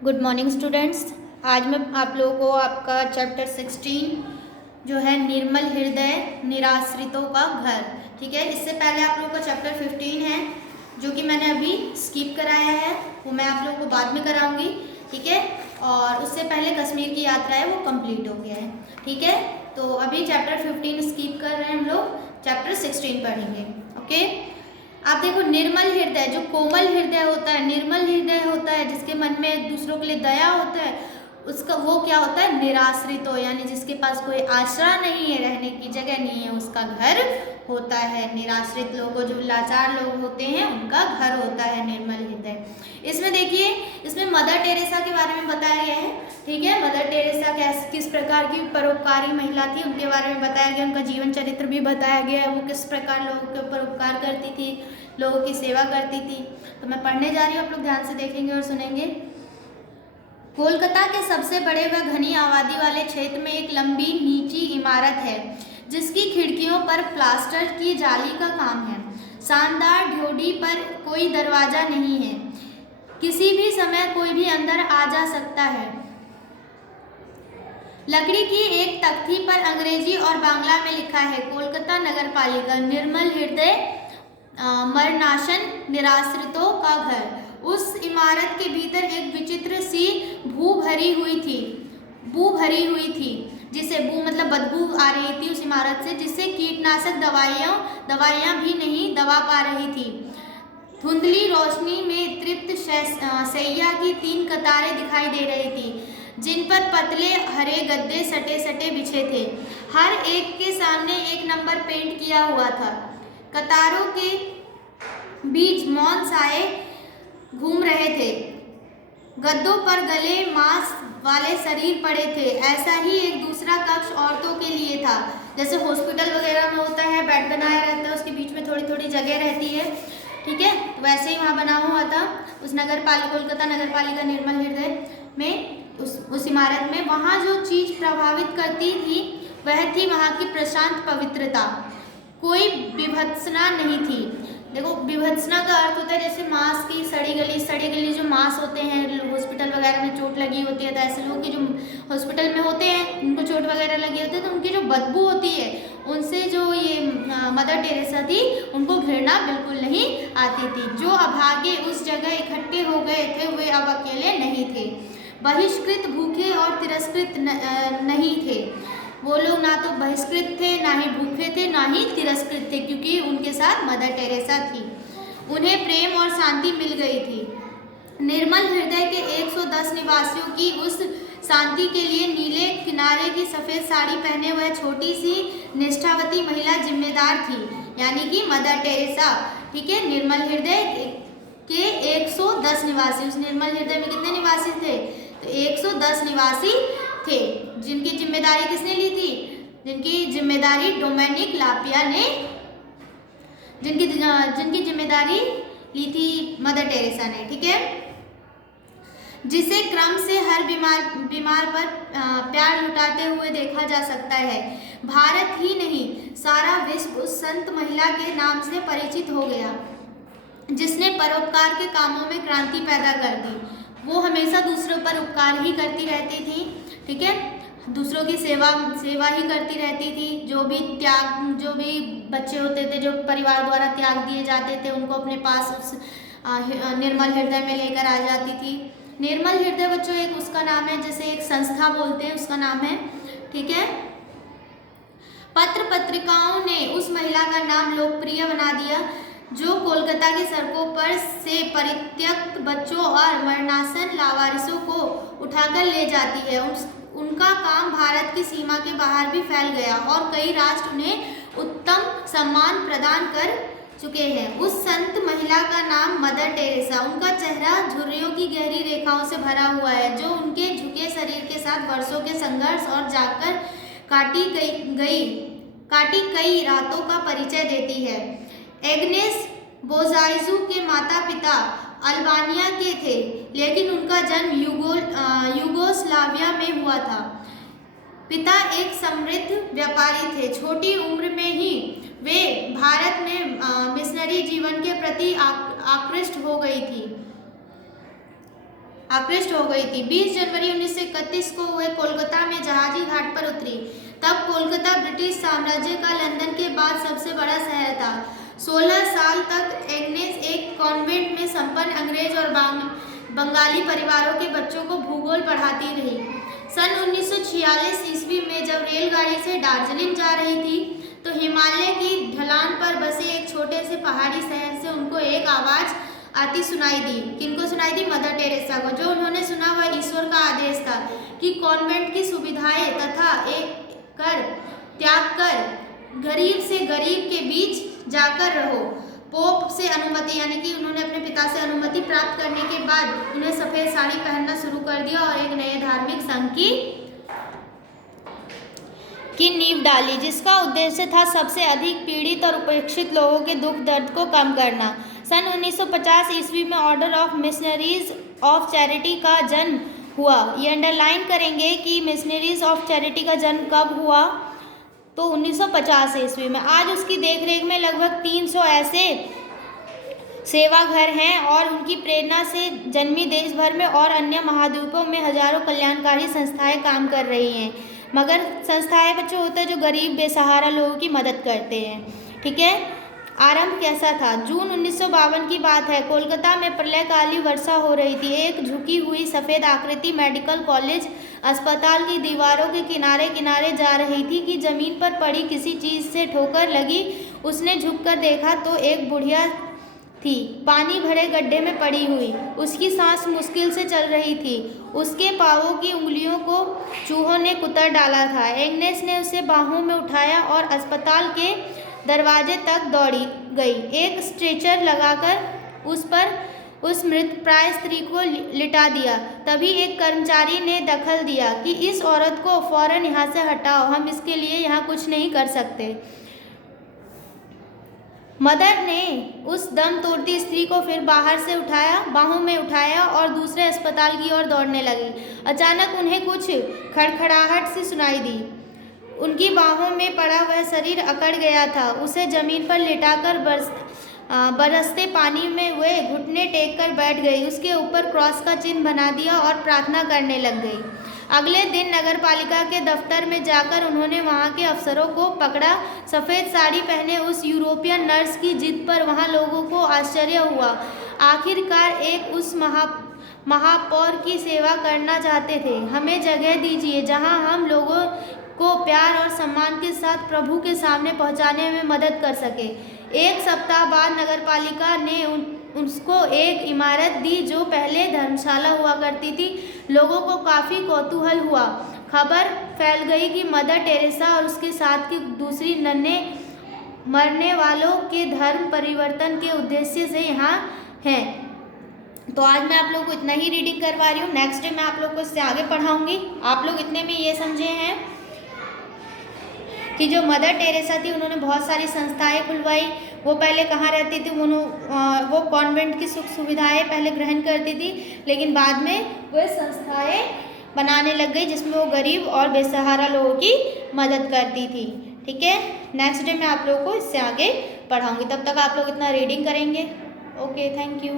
Good morning students. आज मैं आप लोगों को आपका चैप्टर 16 जो है निर्मल हृदय निराश्रितों का घर, ठीक है। इससे पहले आप लोगों का चैप्टर 15 है जो कि मैंने अभी स्किप कराया है, वो मैं आप लोगों को बाद में कराऊंगी, ठीक है। और उससे पहले कश्मीर की यात्रा है वो कंप्लीट हो गया है, ठीक है। तो अभी चैप्टर 15 स्किप कर रहे हैं हम लोग, चैप्टर 16 पढ़ेंगे, ओके। आप देखो, निर्मल हृदय, जो कोमल हृदय होता है, निर्मल हृदय होता है, जिसके मन में दूसरों के लिए दया होता है, उसका वो क्या होता है, निराश्रित हो, यानी जिसके पास कोई आश्रय नहीं है, रहने की जगह नहीं है, उसका घर होता है। निराश्रित लोगों, जो लाचार लोग होते हैं, उनका घर होता है निर्मल हृदय। इसमें देखिए, इसमें मदर टेरेसा के बारे में बताया गया है, ठीक है। मदर टेरेसा किस प्रकार की परोपकारी महिला थी, उनके बारे में बताया गया, उनका जीवन चरित्र भी बताया गया है, वो किस प्रकार लोगों के ऊपर उपकार करती थी, लोगों की सेवा करती थी। तो मैं पढ़ने जा रही हूँ, आप लोग ध्यान से देखेंगे और सुनेंगे। कोलकाता के सबसे बड़े व घनी आबादी वाले क्षेत्र में एक लंबी नीची इमारत है जिसकी खिड़कियों पर प्लास्टर की जाली का काम है। शानदार ड्योढ़ी पर कोई दरवाजा नहीं है, किसी भी समय कोई भी अंदर आ जा सकता है। लकड़ी की एक तख्ती पर अंग्रेजी और बांग्ला में लिखा है, कोलकाता नगर पालिका निर्मल हृदय मरणासन निराश्रितों का घर। उस इमारत के भीतर एक विचित्र सी बू भरी हुई थी, जिसे बू मतलब बदबू आ रही थी उस इमारत से, जिससे कीटनाशक दवाइयाँ भी नहीं दबा पा रही थी। धुंधली रोशनी में तृप्त शैया की 3 कतारें दिखाई दे रही थी, जिन पर पतले हरे गद्दे सटे सटे बिछे थे। हर एक के सामने एक नंबर पेंट किया हुआ था। कतारों के बीच मौन साए घूम रहे थे। गद्दों पर गले मांस वाले शरीर पड़े थे। ऐसा ही एक दूसरा कक्ष औरतों के लिए था, जैसे हॉस्पिटल वगैरह में होता है, बेड बनाया रहता है, उसके बीच में थोड़ी थोड़ी जगह रहती है, ठीक है। वैसे ही वहाँ बना हुआ था उस कोलकाता नगर पालिका निर्मल हृदय में, उस इमारत में। वहाँ जो चीज प्रभावित करती थी वह थी वहाँ की प्रशांत पवित्रता। कोई विभत्सना नहीं थी। देखो, विभत्सना का अर्थ होता है जैसे मांस की सड़ी गली जो मांस होते हैं, हॉस्पिटल वगैरह में चोट लगी होती है, तो ऐसे लोगों की जो हॉस्पिटल में होते हैं, उनको चोट वगैरह लगी होती है, तो उनकी जो बदबू होती है, उनसे जो ये मदर टेरेसा थी, उनको घृणा बिल्कुल नहीं आती थी। जो अभागे उस जगह इकट्ठे हो गए थे वे अब अकेले नहीं थे, बहिष्कृत, भूखे और तिरस्कृत नहीं थे। वो लोग ना तो बहिष्कृत थे, ना ही भूखे थे, ना ही तिरस्कृत थे, क्योंकि उनके साथ मदर टेरेसा थी। उन्हें प्रेम और शांति मिल गई थी। निर्मल हृदय के 110 निवासियों की उस शांति के लिए नीले किनारे की सफ़ेद साड़ी पहने हुए छोटी सी निष्ठावती महिला जिम्मेदार थी, यानी कि मदर टेरेसा, ठीक है। निर्मल हृदय के 110 निवासी, उस निर्मल हृदय में कितने निवासी थे, तो 110 निवासी थे, जिनकी जिम्मेदारी किसने ली थी, जिनकी जिम्मेदारी डोमेनिक लापिया ने, जिनकी जिम्मेदारी ली थी मदर टेरेसा ने, ठीक है। जिसे क्रम से हर बीमार पर प्यार लुटाते हुए देखा जा सकता है। भारत ही नहीं, सारा विश्व उस संत महिला के नाम से परिचित हो गया, जिसने परोपकार के कामों में क्रांति पैदा कर दी। वो हमेशा दूसरों पर उपकार ही करती रहती थी, ठीक है, दूसरों की सेवा ही करती रहती थी। जो भी बच्चे होते थे जो परिवार द्वारा त्याग दिए जाते थे, उनको अपने पास उस निर्मल हृदय में लेकर आ जाती थी। निर्मल हृदय बच्चों एक उसका नाम है, जैसे एक संस्था बोलते हैं, उसका नाम है, ठीक है। पत्र पत्रिकाओं ने उस महिला का नाम लोकप्रिय बना दिया, जो कोलकाता की सड़कों पर से परित्यक्त बच्चों और मरणासन लावारिसों को उठाकर ले जाती है। उनका काम भारत की सीमा के बाहर भी फैल गया और कई राष्ट्र उन्हें उत्तम सम्मान प्रदान कर चुके हैं। उस संत महिला का नाम मदर टेरेसा। उनका चेहरा झुर्रियों की गहरी रेखाओं से भरा हुआ है, जो उनके झुके शरीर के साथ वर्षों के संघर्ष और जाकर काटी कई रातों का परिचय देती है। एग्नेस बोजाइजू के माता पिता अल्बानिया के थे, लेकिन उनका जन्म यूगोस्लाविया में हुआ था। पिता एक समृद्ध व्यापारी थे। छोटी उम्र में ही वे भारत में मिशनरी जीवन के प्रति आकृष्ट हो गई थी। आकृष्ट हो गई थी। 20 जनवरी 1931 को वह कोलकाता में जहाजी घाट पर उतरी। तब कोलकाता ब्रिटिश साम्राज्य का लंदन के बाद सबसे बड़ा शहर था। 16 साल तक एग्नेस एक कॉन्वेंट में संपन्न अंग्रेज और बंगाली परिवारों के बच्चों को भूगोल पढ़ाती रही। सन 1946 ईस्वी में जब रेलगाड़ी से दार्जिलिंग जा रही थी तो हिमालय की ढलान पर बसे एक छोटे से पहाड़ी शहर से उनको एक आवाज़ आती सुनाई दी। किनको सुनाई दी? मदर टेरेसा को। जो उन्होंने सुना वह ईश्वर का आदेश था कि कॉन्वेंट की सुविधाएं तथा एक कर त्याग कर गरीब से गरीब के बीच जाकर रहो। पोप से अनुमति, यानी कि उन्होंने अपने पिता से अनुमति प्राप्त करने के बाद उन्हें सफ़ेद साड़ी पहनना शुरू कर दिया और एक नए धार्मिक संघ की नींव डाली, जिसका उद्देश्य था सबसे अधिक पीड़ित और उपेक्षित लोगों के दुख दर्द को कम करना। सन 1950 ईस्वी में order of missionaries of charity का जन्म हुआ। ये अंडरलाइन करेंगे कि मिशनरीज ऑफ चैरिटी का जन्म कब हुआ? तो 1950 ईस्वी में। आज उसकी देखरेख में लगभग 300 ऐसे सेवा घर हैं और उनकी प्रेरणा से जन्मी देश भर में और अन्य महाद्वीपों में हजारों कल्याणकारी संस्थाएं काम कर रही हैं। मगर संस्थाएं बच्चों होते हैं जो गरीब बेसहारा लोगों की मदद करते हैं। ठीक है, आरंभ कैसा था? जून 1952 की बात है। कोलकाता में प्रलयकाली वर्षा हो रही थी। एक झुकी हुई सफ़ेद आकृति मेडिकल कॉलेज अस्पताल की दीवारों के किनारे किनारे जा रही थी कि जमीन पर पड़ी किसी चीज़ से ठोकर लगी। उसने झुककर देखा तो एक बुढ़िया थी, पानी भरे गड्ढे में पड़ी हुई। उसकी सांस मुश्किल से चल रही थी। उसके पाँवों की उंगलियों को चूहों ने कुतर डाला था। एग्नेस ने उसे बाहों में उठाया और अस्पताल के दरवाजे तक दौड़ी गई। एक स्ट्रेचर लगाकर उस मृतप्राय स्त्री को लिटा दिया। तभी एक कर्मचारी ने दखल दिया कि इस औरत को फौरन यहाँ से हटाओ, हम इसके लिए यहाँ कुछ नहीं कर सकते। मदर ने उस दम तोड़ती स्त्री को फिर बाहों में उठाया और दूसरे अस्पताल की ओर दौड़ने लगी। अचानक उन्हें कुछ खड़खड़ाहट सी सुनाई दी। उनकी बाहों में पड़ा वह शरीर अकड़ गया था। उसे जमीन पर लिटाकर बरसते पानी में वे घुटने टेक कर बैठ गई। उसके ऊपर क्रॉस का चिन्ह बना दिया और प्रार्थना करने लग गई। अगले दिन नगरपालिका के दफ्तर में जाकर उन्होंने वहां के अफसरों को पकड़ा। सफ़ेद साड़ी पहने उस यूरोपियन नर्स की जिद पर वहां लोगों को आश्चर्य हुआ। आखिरकार एक उस महापौर की सेवा करना चाहते थे। हमें जगह दीजिए जहां हम लोगों को प्यार और सम्मान के साथ प्रभु के सामने पहुंचाने में मदद कर सके। एक सप्ताह बाद नगरपालिका ने उसको एक इमारत दी जो पहले धर्मशाला हुआ करती थी। लोगों को काफ़ी कौतूहल हुआ। खबर फैल गई कि मदर टेरेसा और उसके साथ की दूसरी नन्हे मरने वालों के धर्म परिवर्तन के उद्देश्य से यहाँ हैं। तो आज मैं आप लोगों को इतना ही रीडिंग करवा रही हूँ। नेक्स्ट डे मैं आप लोग को इससे आगे पढ़ाऊँगी। आप लोग इतने में ये समझे हैं कि जो मदर टेरेसा थी उन्होंने बहुत सारी संस्थाएं खुलवाई। वो पहले कहाँ रहती थी? वो कॉन्वेंट की सुख सुविधाएं पहले ग्रहण करती थी, लेकिन बाद में वो संस्थाएं बनाने लग गई जिसमें वो गरीब और बेसहारा लोगों की मदद करती थी। ठीक है, नेक्स्ट डे मैं आप लोगों को इससे आगे पढ़ाऊँगी। तब तक आप लोग इतना रीडिंग करेंगे। Okay, thank you.